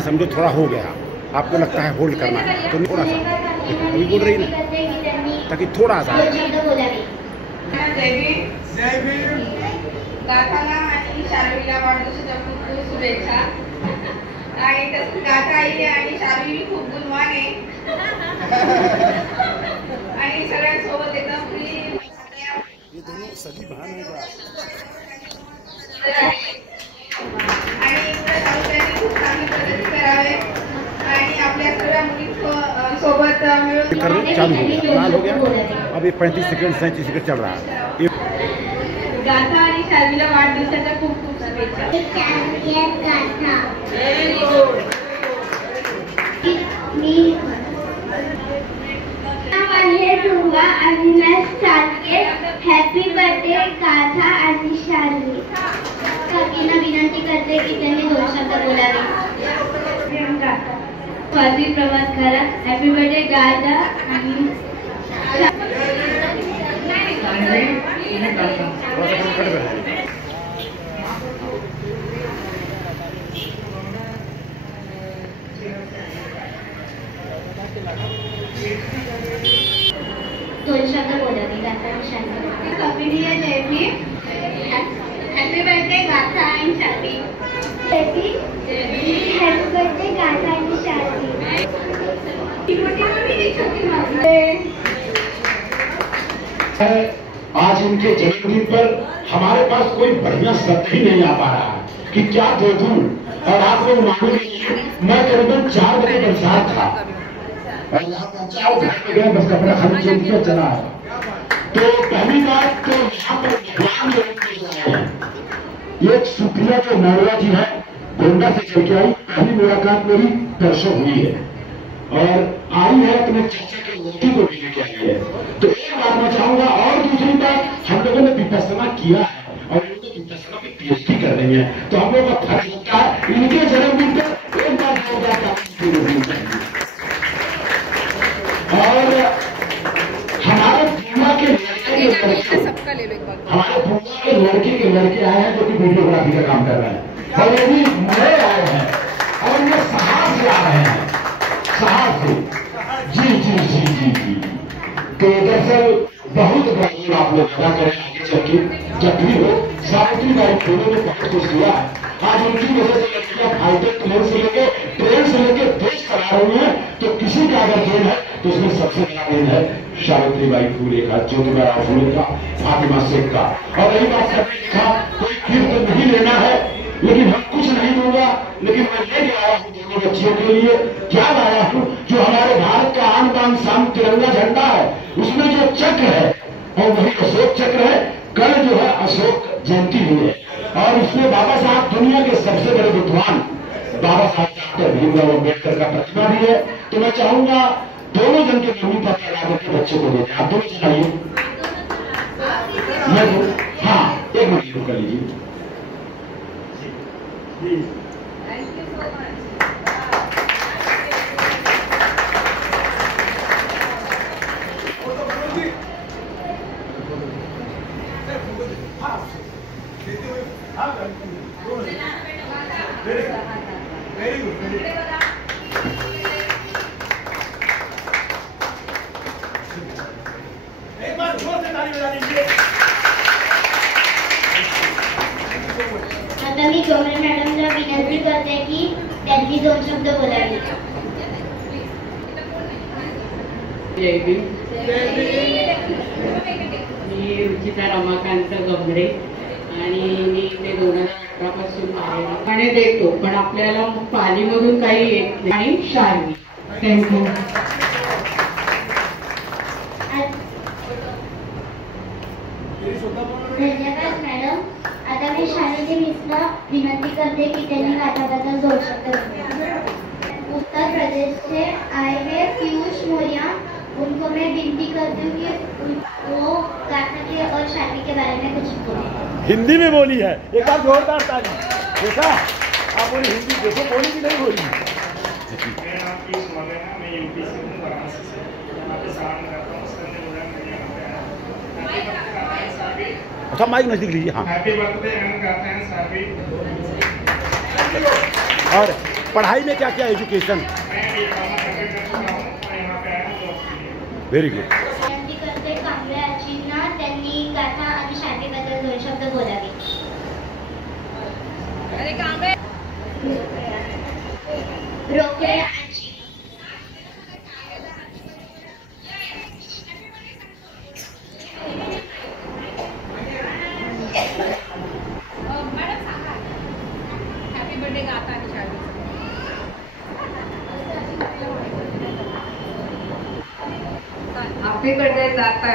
समझो थोड़ा हो गया, आपको लगता है होल्ड करना है तो थोड़ा सा अभी बोल रही ना, ताकि थोड़ा सा जय भीम गाथाला आणि शार्वीला वाढदिवसाच्या खूप खूप शुभेच्छा. आणि तसं गाथा आई आणि शार्वी खूप गुणवान आहे आणि सगळ्यांसोबत एकदम फ्री. ये दोनों सगी बहन है क्या? आणि त्यांनी खूप चांगली प्रगती करावे आणि आपल्या सर्व मुली सोबत मिळून चालू हो गया, लाल हो गया. अभी 35 सेकंड 37 सेकंड चल रहा है. गाथा आणि शार्वीला वाढदिवसाच्या खूप खूप शुभेच्छा. Very good. हॅपी बर्थडे गाथा आणि शार्वी. सगळ्यांना विनंती करते की त्यांनी 2 शब्द बोलावे. स्वाती प्रवास करा. हॅपी बर्थडे गाथा आणि दोन शब्द बोलावे. गाथा आणि शार्वी. कपिलिया जय भीम. हॅपी बर्थडे गाथा आणि शार्वी. हॅपी बर्थडे गाथा आणि शार्वी. आज उनके जन्मदिन पर हमारे पास कोई बढ़िया शब्द ही नहीं आ पा रहा है कि क्या दे दूं. और आप लोग मानोगे मैं करीबन 4 बजे बरसात था और यहाँ पहुंचा घर में गया, बस कपड़ा खाली चेंज किया चला है. तो पहली बात तो यहाँ पर भगवान लोग एक सुप्रिया जो नौरा जी है गोंडा से चल के आई. पहली मुलाकात मेरी परसों हुई है और आई है अपने चाचा के मूर्ति को भी लेके आई है. तो एक बात मैं चाहूंगा. और दूसरी बात, हम लोगों ने विपස්සना किया है और इन्होंने विपස්සना में PhD कर रही है. तो हम लोग का फर्ज होता है इनके जन्मदिन पर एक बार जोरदार ताली होनी चाहिए. और हमारे बुआ के लड़के आए हैं जो कि वीडियोग्राफी का काम कर रहे हैं और ये भी नए आए हैं और ये साहस से आ रहे हैं. साहस से. जी जी जी जी जी. तो दरअसल बहुत बड़ा आप लोग अदा करें आगे चल के. जब भी हो सावित्री बाई फूले ने बहुत कुछ दिया है. आज उनकी वजह से लड़कियां फाइटर प्लेन से लेके देश चला रही हैं. तो किसी का अगर देन है तो उसमें सबसे बड़ा देन है सावित्री बाई फूले का, ज्योतिबा फूले का, फातिमा शेख का. और रही बात करने का, कोई गिफ्ट नहीं लेना है लेकिन हम कुछ नहीं दूंगा, लेकिन मैं लेके आया हूँ दोनों बच्चियों के लिए. क्या लाया हूँ? जो हमारे भारत का आन बान शान तिरंगा झंडा है उसमें जो चक्र है और वही अशोक चक्र है. कल जो है अशोक जयंती हुई है और उसमें बाबा साहब दुनिया के सबसे बड़े विद्वान बाबा साहब डॉक्टर भीमराव अम्बेडकर का प्रतिमा भी है. तो मैं चाहूंगा दोनों जन के मम्मी पापा लाकर के बच्चे को देते. आप दोनों चलाइए. हाँ एक मिनट कर लीजिए. Thank you so much. Very good. एक बार जोर से ताली बजा दीजिए. आता मी चौधरी मॅडमला विनंती करते की त्यांनी 2 शब्द बोलावे. जय भीम. मी रुचिता रमाकांत गमरे आणि मी इथे 2018 पासून आहे देतो, पण आपल्याला पालीमधून काही येत नाही. आणि शार्वी. थँक्यू. धन्यवाद मॅडम. आता मी शार्वी मिसला विनंती करते की त्यांनी गाथाबद्दल 2 शब्द बोलावे. उत्तर प्रदेश से आए हैं पीयूष मौर्य. उनको मैं विनती करती हूँ कि वो गाथा के और शार्वी के बारे में कुछ बोले. हिंदी में बोली है. एक बार जोरदार ताली. देखा आप बोली हिंदी, देखो बोली कि नहीं बोली. मेरा नाम पीयूष मौर्य है. मैं यूपी से हूँ, वाराणसी से. यहाँ पे सावन करता हूँ. संजय मुलायम यहाँ पे है. अच्छा माइक नजदीक लीजिए. हाँ हैप्पी बर्थडे एंड गाथा एंड शार्वी. और पढ़ाई में क्या क्या एजुकेशन? मैं डिप्लोमा कंप्लीट कर चुका हूँ और यहाँ पे आया हूँ जॉब के लिए। Very good. विनंती करते कांबळे आजींना त्यांनी गाथा आणि शांतीबद्दल 2 शब्द बोलावे. रोकडे आजी. हॅपी बर्थडे गाथा आणि शाळेत. हॅपी बर्थडे गाथा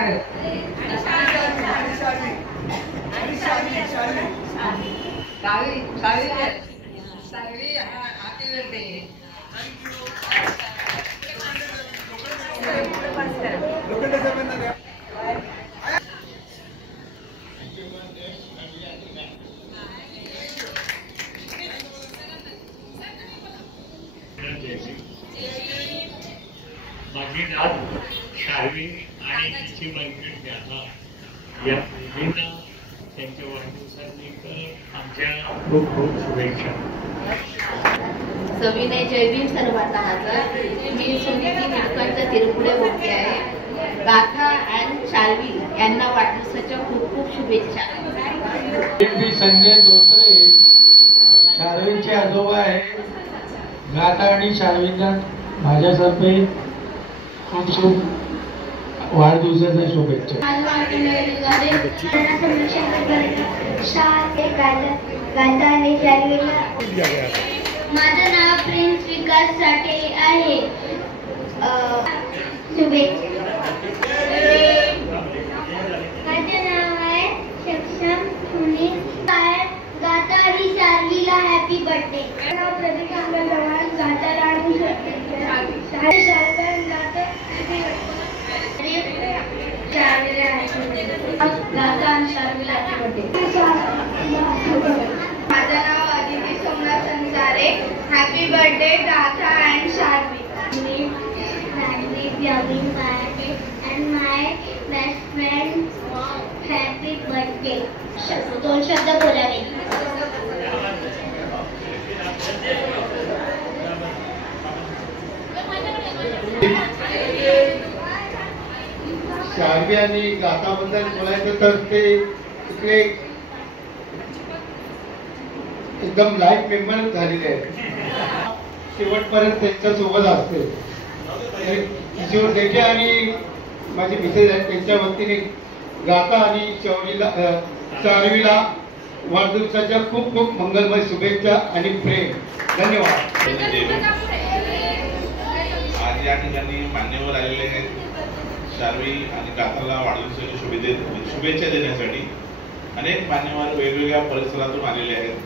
माझी नाव शार्वी आणि तिची मैत्रीण गाथा या मुलींना त्यांच्या वाढदिवसानिमित्त आमच्या खूप खूप शुभेच्छा. सविनय जय भीम सर्वांना माझं. मी सुनीती निळकंठ तिरुपुडे बोलते आहे. गाथा अँड शार्वी यांना वाढदिवसाच्या खूप खूप शुभेच्छा. संजय धोत्रे शार्वीचे आजोबा आहे. गाथा आणि शार्वींना माझ्यातर्फे खूप खूप वाढदिवसाच्या शुभेच्छा. गाथा आणि शार्वीला माझं नाव प्रिन्स विकास साठे आहे. शुभेच्छा. माझं नाव आहे सक्षम सुनील. गाथा आणि शार्वीला हॅपी बर्थडे. नाव प्रदीप आंबेडकर. गाथाला आणि गाथा आणि शार्वीला हॅपी बर्थडे. माझं नाव अदिती सोमनाथ संसारे. हॅपी बर्थडे गाथा and Sharvi. and my best friend happy birthday. 2 शब्द बोलावे. शार्वी आणि गाथाबद्दल बोलायचं तर ते इकडे एकदम लाईफ मेंबर झालेले आहेत. शेवटपर्यंत त्यांच्या सोबत असते. किशोर देठे आणि माझे मिसेस आहेत त्यांच्या वतीने गाथा आणि शार्वीला वाढदिवसाच्या खूप खूप मंगलमय शुभेच्छा आणि प्रेम. धन्यवाद. आज या ठिकाणी मान्यवर आलेले आहेत शार्वी आणि गाथाला वाढदिवसाच्या शुभेच्छा देण्यासाठी. अनेक मान्यवर वेगवेगळ्या परिसरातून आलेले आहेत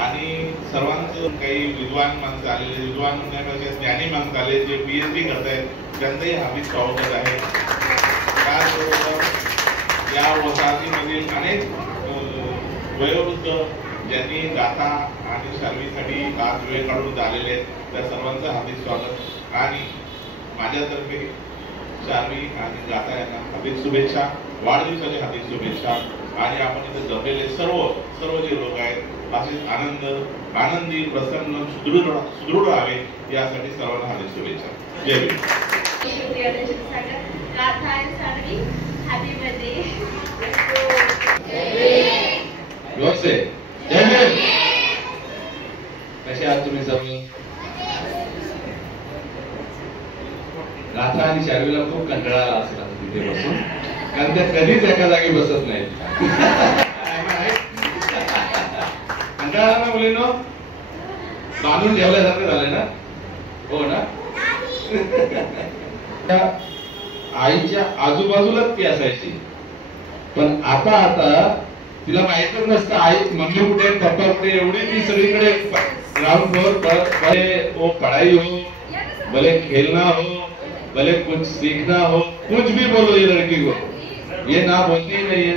आणि सर्वांचं काही विद्वान माणसं आलेले, विद्वान म्हणण्यापेक्षा ज्ञानी माणसं आले जे PhD करत आहेत त्यांचंही हार्दिक स्वागत आहे. त्याचबरोबर या वसाहतीमधील अनेक वयोवृद्ध ज्यांनी गाथा आणि शार्वीसाठी आज वेळ काढून आलेले आहेत त्या सर्वांचं हार्दिक स्वागत आणि माझ्यातर्फे शार्वी आणि गाथा यांना हार्दिक शुभेच्छा, वाढदिवसाच्या हार्दिक शुभेच्छा. आणि आपण इथे जमलेले सर्व जे लोक आहेत असेच आनंदी प्रसन्न सुदृढ राहावे यासाठी सर्वांना हार्दिक शुभेच्छा. जय भीम. गाथा आणि शार्वी हॅपी बर्थडे. जय भीम. कसे आहात तुम्ही सर्व? गाथा आणि शार्वीला खूप कंटाळा आला असला तिथे बसून, कारण त्या कधीच एका जागी बसत नाहीत. कंटाळा ना मुलींनो? बांधून ठेवल्यासारखं झालंय ना? हो ना? आईच्या आजूबाजूलाच ती असायची, पण आता तिला माहितच नसतं आई मम्मी कुठे पप्पा कुठे. एवढी ती सगळीकडे ग्राउंड फ्लोर भले वो पढ़ाई हो, भले खेलना हो, भले कुछ सीखना हो, कुछ भी बोलो ये लड़की को, ये ना बोलती ही नहीं है.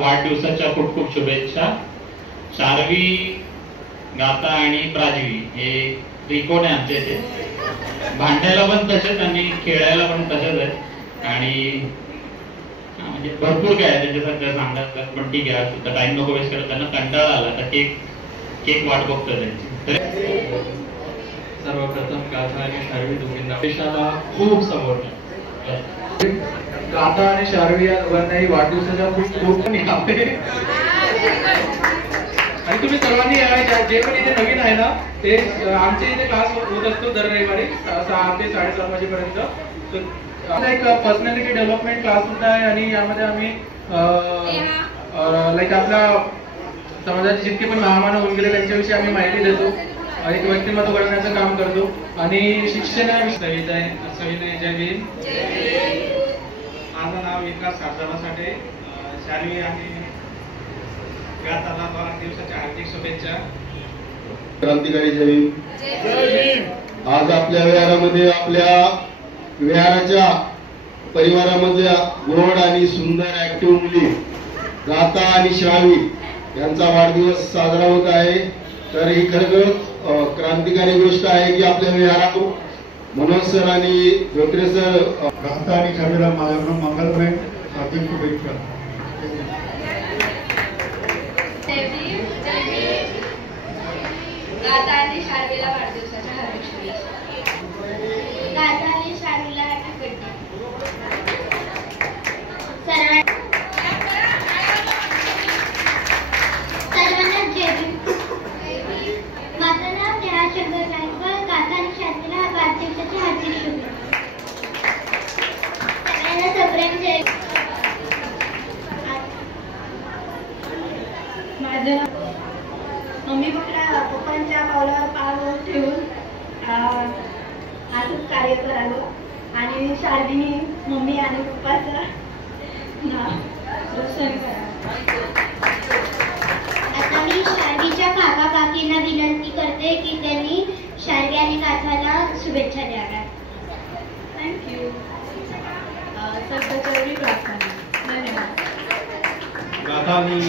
वाढदिवसाच्या खूप खूप शुभेच्छा. शार्वी, गाथा आणि प्राजवी हे त्रिकोण आहे आमच्या इथे. भांडायला पण तसेच आणि खेळायला पण तसेच आहेत. आणि म्हणजे भरपूर काय आहे त्यांच्यासारखं सांगायचं, पण ठीक आहे आता टाइम नको वेस्ट करत. त्यांना कंटाळा आला तर केक वाट बघतो त्यांची. सर्वप्रथम गाथा आणि शार्वी दोघींना देशाला खूप समोर गाथा आणि शार्वी या दोघांनाही वाढदिवसाच्या खूप खूप निघाले आणि तुम्ही सर्वांनी यायच्या. जे पण इथे नवीन आहे ना ते आमच्या इथे क्लास होत असतो दर रविवारी 6 ते 7:30 वाजेपर्यंत. आपला एक पर्सनॅलिटी डेव्हलपमेंट क्लास सुद्धा आहे आणि यामध्ये आम्ही लाईक आपल्या समाजाचे जितके पण महामान होऊन गेले त्यांच्याविषयी आम्ही माहिती देतो, एक व्यक्तिमत्व घडवण्याचं काम करतो आणि शिक्षणाविषयी जय भीम. माझं नाव विकास सातारासाठी. शार्वी आणि गाथाला वाढदिवसाच्या हार्दिक शुभेच्छा. क्रांतिकारी जय भीम. आज आपल्या विहारामध्ये आपल्या विहाराच्या परिवारामधल्या गोड आणि सुंदर ऍक्टिव्ह मुली गाथा आणि शार्वी यांचा वाढदिवस साजरा होत आहे. तर ही खरंच क्रांतिकारी गोष्ट आहे की आपल्या विहारात मनोज सर आणि धोत्रे सर. गाथा आणि शार्वीला माझ्याकडून मंगलमय हार्दिक शुभेच्छा. गाथा आणि शार्वीला वाढदिवसाच्या हार्दिक शुभेच्छा. गाथा आणि शार्वीला हॅपी बर्थडे. सर्वांना जय भीम. माझं नाव नेहा शंकर गायकवाड. गाथा आणि शार्वीला वाढदिवसाच्या हार्दिक शुभेच्छा. सगळ्यांना सप्रेम जय. माझं मम्मी पप्पांच्या पावलावर पाव ठेवून असंच कार्य करावं आणि शार्वीनी मम्मी आणि पप्पाचं नाव रोशन करावं. आता मी शार्वीच्या काका काकींना विनंती करते की त्यांनी शार्वी आणि गाथाला शुभेच्छा द्याव्या. थँक्यू. सगळ्याच्या प्रार्थना. धन्यवाद. गाथा आणि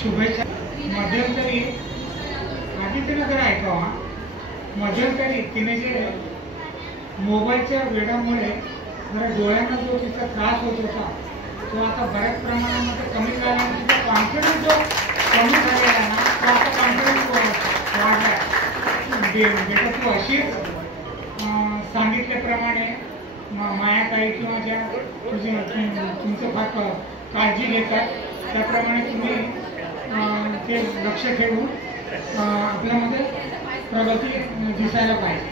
शुभेच्छा. मध्यंतरी आदित्यनं जर ऐकावा, मध्यंतरी तिने जे मोबाईलच्या वेडामुळे जरा डोळ्यांना जो तिचा त्रास होत होता तो आता बऱ्याच प्रमाणामध्ये कमी झाला आणि तिचा कॉन्फिडन्स जो कमी झालेला आहे ना तो आता कॉन्फिडन्स वाढला आहे. बेटा तू अशीच सांगितल्याप्रमाणे मायाताई किंवा ज्या तुमचं फार काळजी घेतात त्याप्रमाणे तुम्ही ते लक्ष ठेवून आपल्यामध्ये प्रगती दिसायला पाहिजे.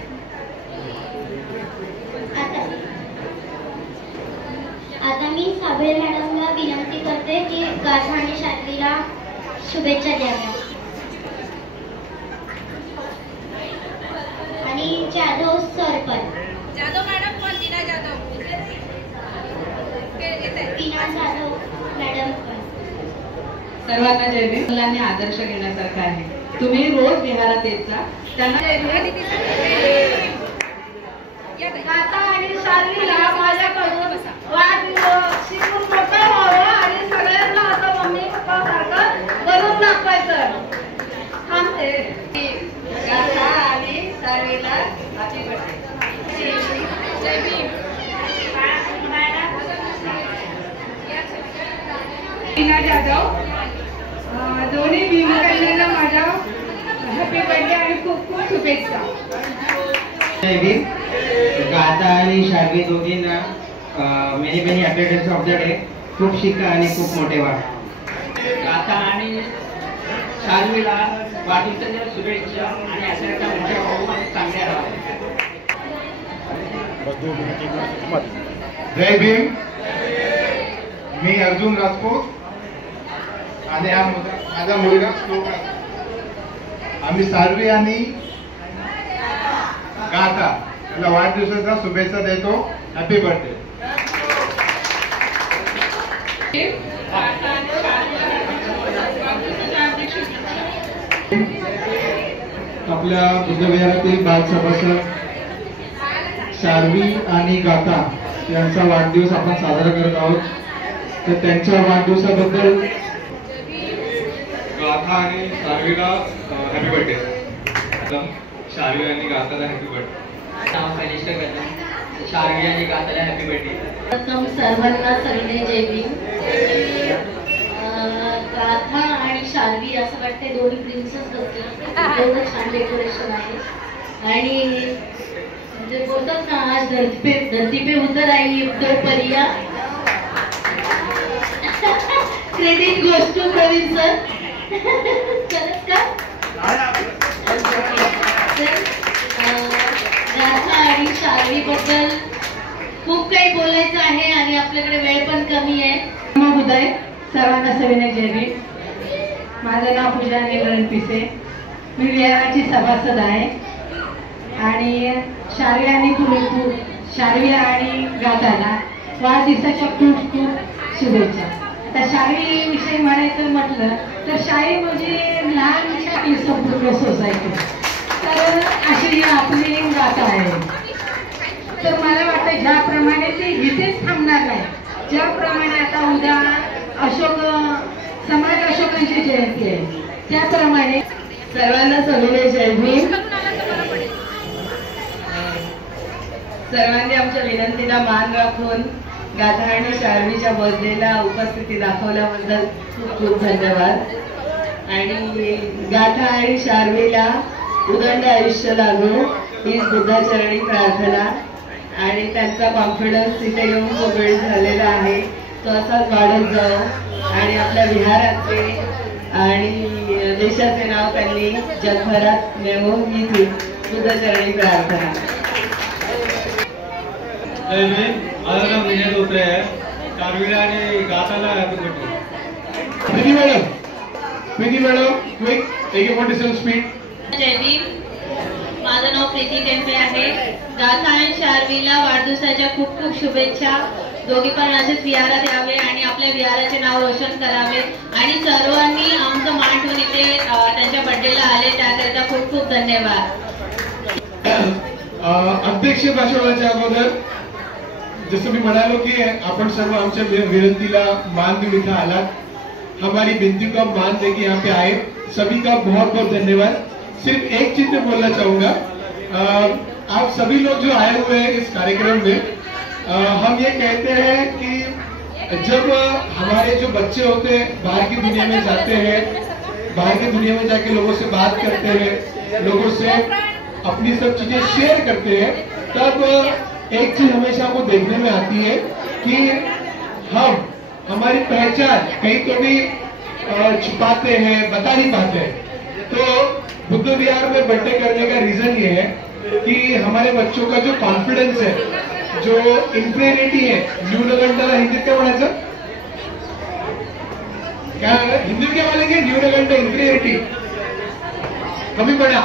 आता मी साबळे मॅडमला विनंती करते की गाथा आणि शार्वीला शुभेच्छा द्याव्या. आणि जाधव सर पण. जाधव मॅडम पण. टीना जाधव. टीना जाधव मॅडम पण. सर्वांना जय भीम. मुलांनी आदर्श घेण्यासारखा आहे. तुम्ही रोज विहारात येत जा. त्यांना गाथा आणि शार्वीला माझ्याकडून वाढदिवस शिकून मोठं व्हावं आणि सगळ्यांना आता मम्मी पप्पा सारखं बनवून दाखवायचं. थांबते. गाथा आणि शार्वीला हॅपी बर्थडे. जय भीम. टीना जाधव. दोन्ही भीमकन्यांना माझ्या हॅपी बर्थडे आणि खूप खूप शुभेच्छा. जय भीम. गाथा आणि शार्वी दोघींना many many happy of the day. खूप शिका आणि खूप मोठे व्हा. गाथा आणि शार्वीला वाढदिवसाच्या शुभेच्छा आणि अशा मोठ्या भाऊ आणि चांगल्या राहा. जय भीम. मी अर्जुन राजपूत आणि हा माझा मुलगा श्लोक. आम्ही शार्वी आणि गाथा याला वाढदिवसाच्या शुभेच्छा देतो. Happy birthday. आपल्या बुद्धविहारातील बालसभासद शार्वी आणि गाथा यांचा वाढदिवस आपण साजरा करत आहोत. तर त्यांच्या वाढदिवसाबद्दल गाथा आणि शार्वीला हॅपी बर्थडे. शार्वी आणि गाताला हॅपी बर्थडे. नाव कनिष्ठ कदम. शार्वी आणि गाताला हॅपी बर्थडे. प्रथम सर्वांना सविनय जय भीम. गाथा आणि शार्वी असं वाटते दोन्ही प्रिन्सेस बसले. एवढं छान डेकोरेशन आहे आणि म्हणजे बोलतात ना आज धरती पे उतर आई तो परिया. क्रेडिट गोष्ट टू प्रवीण सर. खरंच का? गाथा आणि शार्वी बद्दल खूप काही बोलायचं आहे आणि आपल्याकडे वेळ पण कमी आहे. उदय सर्वांना सविनय जय भीम. माझं नाव पूजा निवरण पिसे. मी विहाराची सभासद आहे आणि शार्वी आणि गाताला वाढदिवसाच्या खूप खूप शुभेच्छा. आता शार्वी विषयी म्हणायचं म्हटलं तर शाळी म्हणजे लहान संपूर्ण सोसायटी. तर अशी आपली गाथा आहे. तर मला वाटतं ज्याप्रमाणे ते इथेच थांबणार नाही, ज्याप्रमाणे आता उद्या सम्राट अशोकांची जयंती आहे त्याप्रमाणे सर्वांना सविनय जय भीम. सर्वांनी आमच्या विनंतीला मान राखून गाथा आणि शार्वीच्या बर्थडेला उपस्थिती दाखवल्याबद्दल खूप खूप धन्यवाद. आणि गाथा आणि शार्वीला उदंड आयुष्य लागू हीच बुद्धाचरणी प्रार्थना. आणि त्यांचा कॉन्फिडन्स तिथे येऊन तो बिल्ड झालेला आहे, तो असाच वाढत जाऊ आणि आपल्या विहाराचे आणि देशाचे नाव त्यांनी जगभरात नेऊ हीच बुद्धाचरणी प्रार्थना. जय भीम. माझं नाव विजय धोत्रे आहे. शार्वीला आणि गाताला happy birthday. Preeti madam quick take a motivational speech. जय भीम. माझं नाव प्रीती टेम्पे आहे. गाथा आणि शार्वीला वाढदिवसाच्या खूप खूप शुभेच्छा. दोघी पण असेच विहारात यावे आणि आपल्या विहाराचे नाव रोशन करावे आणि सर्वांनी आमचं मान ठेवून इथे त्यांच्या बर्थडेला आले त्याकरिता खूप खूप धन्यवाद. अध्यक्ष भाषणाच्या अगोदर जसं मी म्हणालो की आपण सर्व आमच्या विनंतीला मान देऊन इथं आलात. हमारी विनती को मान दे के यहाँ पे आए. सभी का बहुत बहुत धन्यवाद. सिर्फ एक चीज मैं बोलना चाहूंगा. आप सभी लोग जो आए हुए हैं इस कार्यक्रम में, हम ये कहते हैं कि जब हमारे जो बच्चे होते हैं बाहर की दुनिया में जाते हैं, बाहर की दुनिया में जाके लोगों से बात करते हैं, लोगों से अपनी सब चीजें शेयर करते हैं, तब एक चीज हमेशा हमको देखने में आती है कि हमारी पहचान कहीं तो भी छुपाते हैं, बता नहीं पाते हैं. तो बुद्ध विहार में बर्थडे करने का रीजन ये है कि हमारे बच्चों का जो कॉन्फिडेंस है, जो इंप्रेरिटी है, न्यूनगंडाला हिंदीत क्या म्हणायचं, क्या हिंदी में क्या बोलेंगे, न्यूनगंड इंप्रेरिटी, कमीपना,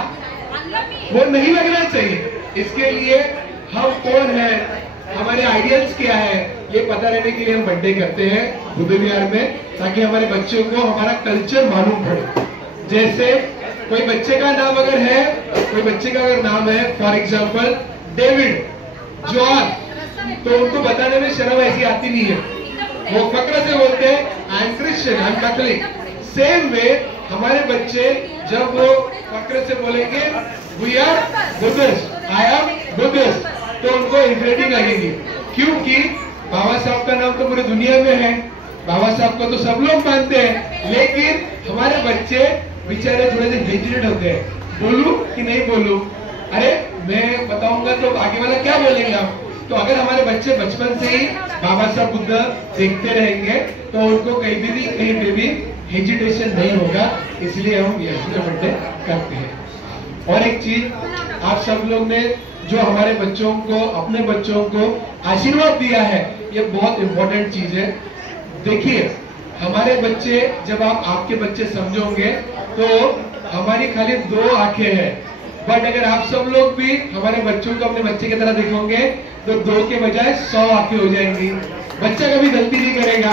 वो नहीं लगना चाहिए. इसके लिए हम कौन है, हमारे आइडियल्स क्या है, ये पता रहने के लिए हम बर्थडे करते हैं बुद्ध विहार में, ताकि हमारे बच्चों को हमारा कल्चर मालूम पड़े. जैसे कोई बच्चे का नाम अगर है, कोई बच्चे का अगर नाम है फॉर एग्जाम्पल डेविड, जॉन, तो उनको बताने में शर्म ऐसी आती नहीं है. वो फक्र से बोलते हैं I am Christian, I am Catholic. Same way हमारे बच्चे जब वो फक्र से बोलेंगे we are Buddhist, I am Buddhist, तो उनको इंप्रेटिंग लगेगी. क्योंकि बाबा साहब का नाम तो पूरी दुनिया में है, बाबा साहब को तो सब लोग मानते हैं, लेकिन हमारे बच्चे बेचारे थोड़े से हेजिटेट होते हैं, बोलूं कि नहीं बोलूं, अरे मैं बताऊंगा तो आगे वाला क्या बोलेंगे आप. तो अगर हमारे बच्चे बचपन से ही बाबा साहब बुद्ध देखते रहेंगे तो उनको कहीं पे भी हेजिटेशन नहीं होगा. इसलिए हम ये बर्थडे करते हैं. और एक चीज, आप सब लोग ने जो हमारे बच्चों को, अपने बच्चों को आशीर्वाद दिया है, ये बहुत इंपॉर्टेंट चीज है. देखिए हमारे बच्चे, जब आप आपके बच्चे समझोगे तो हमारी खाली 2 आंखें हैं, बट अगर आप सब लोग भी हमारे बच्चों को अपने बच्चे की तरह देखोगे तो 2 के बजाय 100 आंखें हो जाएंगी. बच्चा कभी गलती नहीं करेगा,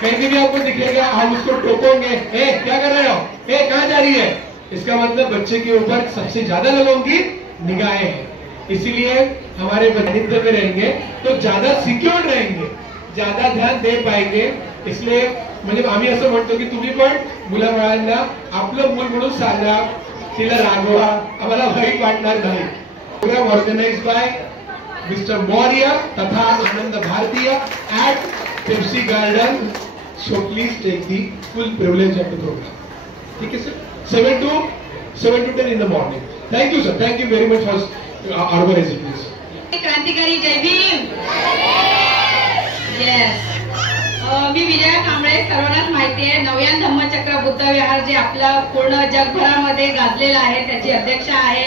कहीं भी आपको दिखेगा आप उसको टोकोगे, ए क्या कर रहे हो, ए कहाँ जा रही है, इसका मतलब बच्चे के ऊपर सबसे ज्यादा लोगों की निगाहें हैं. इसीलिए हमारे बच्चे में रहेंगे तो ज्यादा सिक्योर रहेंगे, ज्यादा ध्यान दे पाएंगे. इसलिए म्हणजे आम्ही असं म्हणतो की तुम्ही पण मुलाबाळांना आपलं मूल म्हणून सांगा, तिला रागवा आम्हाला वाईट वाटणार नाही. Programme organise by mister Maurya तथा Anand Bharatiya at Pepsi garden. So please take the full privilege of the program. ठीक है sir. 7 to 10 in the morning. Thank you sir. Thank you very much for organizing this. क्रांतिकारी जय Bhim. Yes. मी विजया कांबळे. सर्वांनाच माहिती आहे नवयान धम्मचक्र बुद्ध विहार जे आपलं पूर्ण जगभरामध्ये गाजलेलं आहे त्याची अध्यक्ष आहे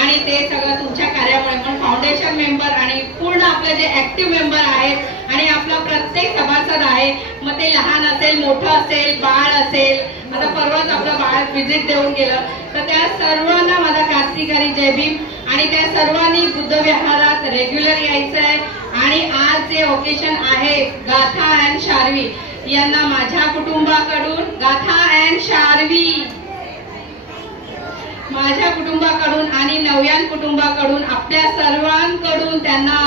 आणि ते सगळं तुमच्या कार्यामुळे पण फाउंडेशन मेंबर आणि पूर्ण आपले जे ऍक्टिव्ह मेंबर आहेत आणि आपला प्रत्येक सभासद आहे. मग ते लहान असेल मोठं असेल बाळ असेल. आता परवाच आपलं बाळ विजिट देऊन गेलं. तर त्या सर्वांना माझा क्रांतिकारी जय भीम. आणि त्या सर्वांनी बुद्ध विहारात रेग्युलर यायचं आहे. आणि आज जे ओकेशन आहे गाथा अँड शार्वी यांना माझ्या कुटुंबाकडून गाथा अँड शार्वी माझ्या कुटुंबाकडून आणि नवयान कुटुंबाकडून आपल्या सर्वांकडून त्यांना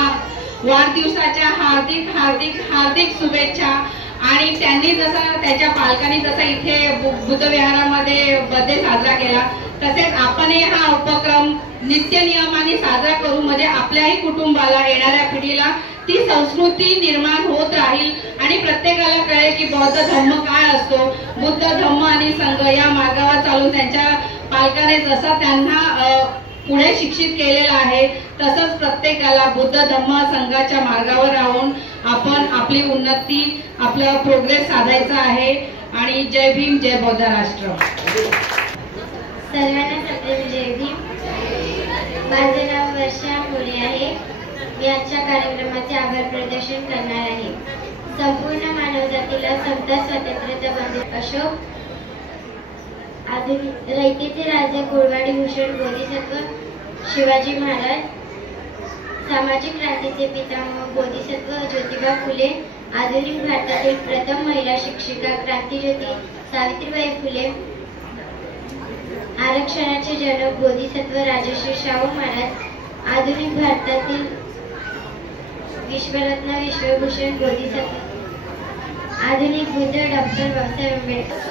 वाढदिवसाच्या हार्दिक हार्दिक हार्दिक शुभेच्छा. आणि त्यांनी जसं त्याच्या पालकांनी जसं इथे बुद्ध विहारामध्ये बर्थडे साजरा केला तसेच आपणही हा उपक्रम नित्य नियमाने साजरा करू म्हणजे आपल्याही कुटुंबाला येणाऱ्या पिढीला ती संस्कृती निर्माण होत राहील आणि प्रत्येकाला कळेल की बौद्ध धम्म काय असतो. बुद्ध धम्म आणि संघ या मार्गावर चालून त्यांच्या पालकाने जसं त्यांना पुढे शिक्षित केलेलं आहे तसंच प्रत्येकाला बुद्ध धम्म संघाच्या मार्गावर राहून आपण आपली उन्नती आपलं प्रोग्रेस साधायचा आहे. आणि जय भीम जय बौद्ध राष्ट्र. सर्वांना सप्रेम जय भीम. माझे नाव वर्षा मोरे आहे. मी आजच्या कार्यक्रमाचे आभार प्रदर्शन करणार आहे. संपूर्ण मानवजातीला समता स्वातंत्र्याचा बंधू अशोक आधुनिक रयतेचे राजे गोडवाडी भूषण बोधिसत्व शिवाजी महाराज सामाजिक क्रांतीचे पितामह बोधिसत्व ज्योतिबा फुले आधुनिक भारतातील प्रथम महिला शिक्षिका क्रांतिज्योती सावित्रीबाई फुले आरक्षणाचे जनक बोधिसत्व राजश्री शाहू महाराज आधुनिक भारतातील विश्वरत्न विश्वभूषण बोधिसत्व आधुनिक बुद्ध डॉक्टर बाबासाहेब आंबेडकर.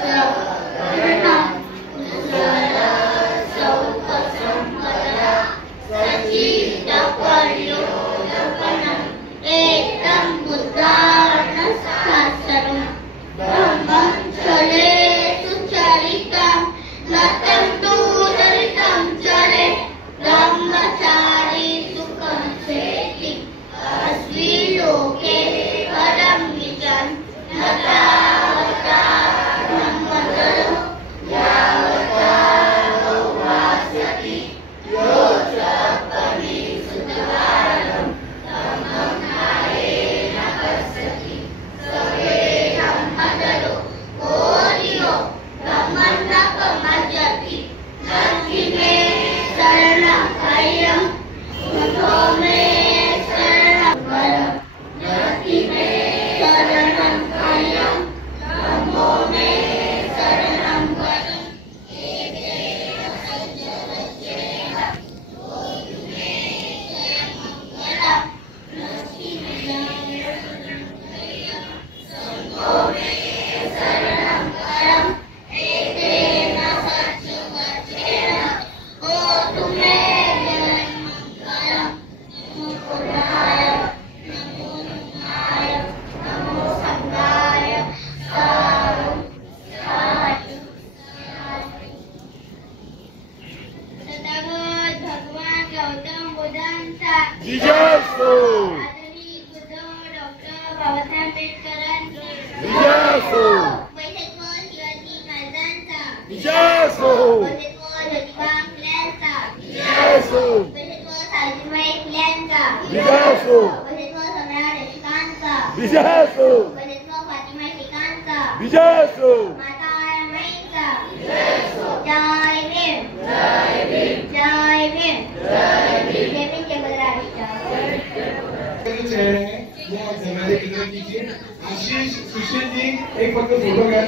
आशीष सुशील जी एक फक्त फोटो घ्या.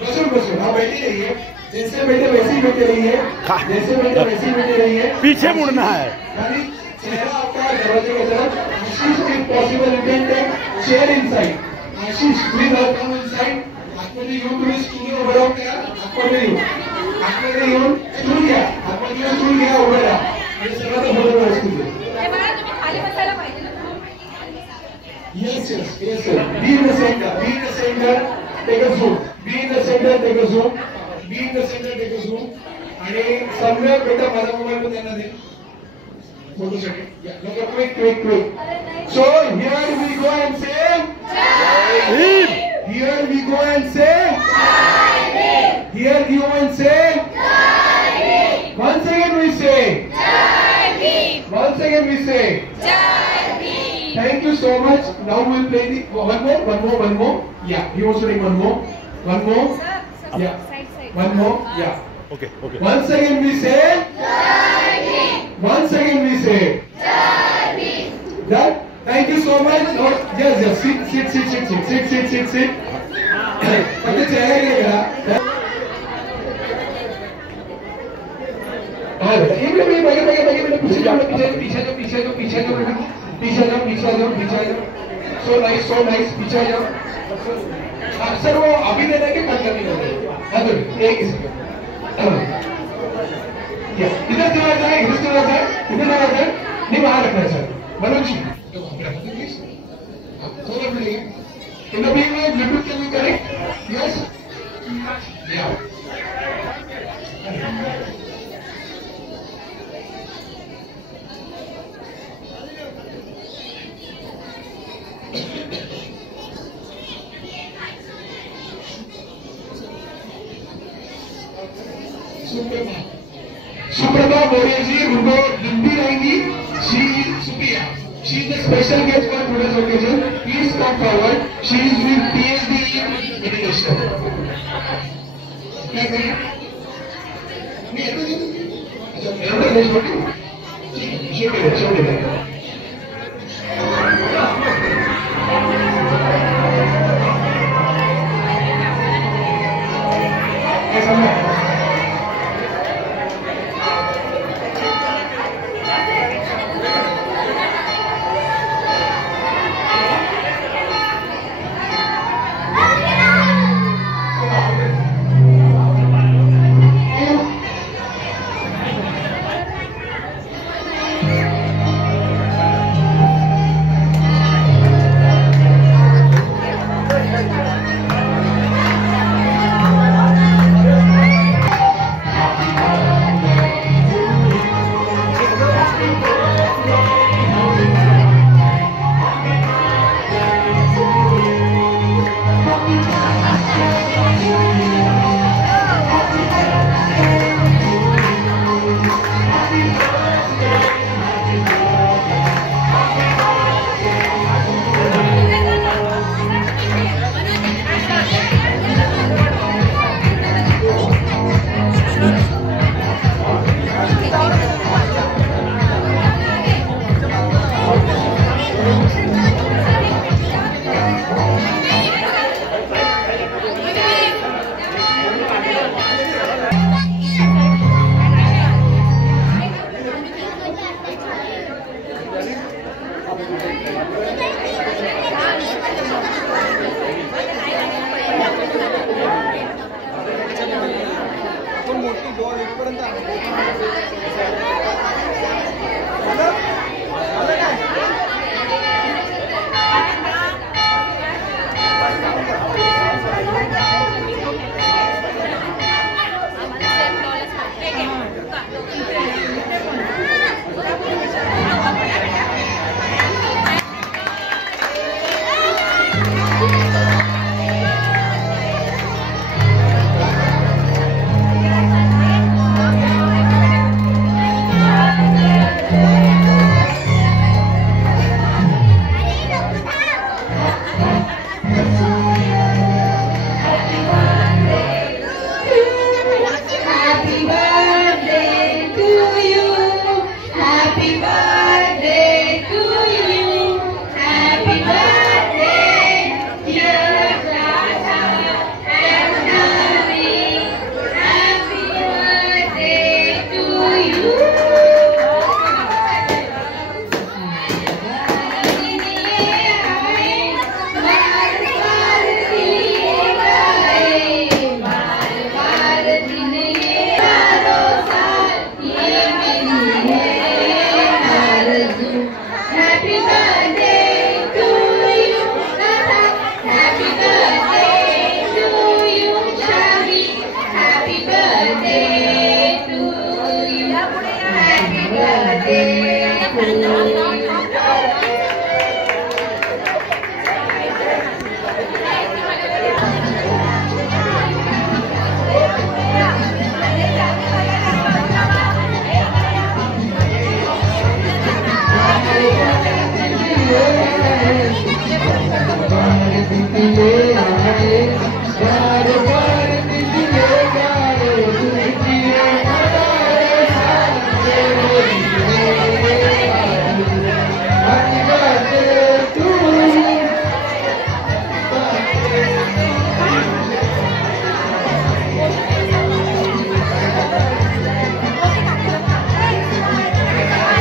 बसून बसून हाँ बैठी रहिए. जैसे बैठे वैसे ही बैठे रहिए. जैसे बैठे वैसे ही बैठे रहिए. पीछे मुड़ना है. यानी चेहरा आपका दरवाजे की तरफ. Ashish if possible you can take chair inside. Ashish please come inside. आतमध्ये येऊ तुम्ही स्टुडिओ बनवून द्या. आतमध्ये येऊ. आतमध्ये येऊन स्टूल घ्या, आतमध्ये येऊन स्टूल घ्या, उभे राहा आणि सर्वांचा फोटो व्यवस्थित घ्या. Yes, yes, yes, sir. Be in the center. Be in the center. Take a zoom. Be in the center. Take a zoom. Be in the center. Take a zoom. आणि सम्यक बेटा माझा मोबाईल पण त्यांना दे फोटोसाठी. Look at quick, quick, quick. So here we go and say. Jai Bhim. Here we go and say. Jai Bhim. Here we go and say. Jai Bhim. Once again we say. Jai Bhim. Once again we say. Jai Bhim. Thank you so much. Now we'll play the one more. Yeah, he wants to take one more. Yeah. One more. Yeah. Okay. Once again we say. Jai Bhim. Once again we say. Jai Bhim. Done. Thank you so much. Oh, yes. Sit. Okay, chair lega. पीछे जाओ. So nice. पीछे जाओ. अक्सर वो अभी देने के cut करनी होती है. एक ही सेकंड. इधर चला जाए. नहीं बाहर रखना है सर. मनोज जी. थोड़ा मिलेंगे. इन अभी में ब्लूटूथ के लिए करें. यस. या. Suprabha Moria ji, उनको हिंदी आएंगी. She is Supriya. She is the special guest for today's occasion. Please come forward. She is with PhD in education. क्या करें? नहीं ऐसा नहीं. अच्छा, ऐसा नहीं छोटी. ठीक है, छोटे.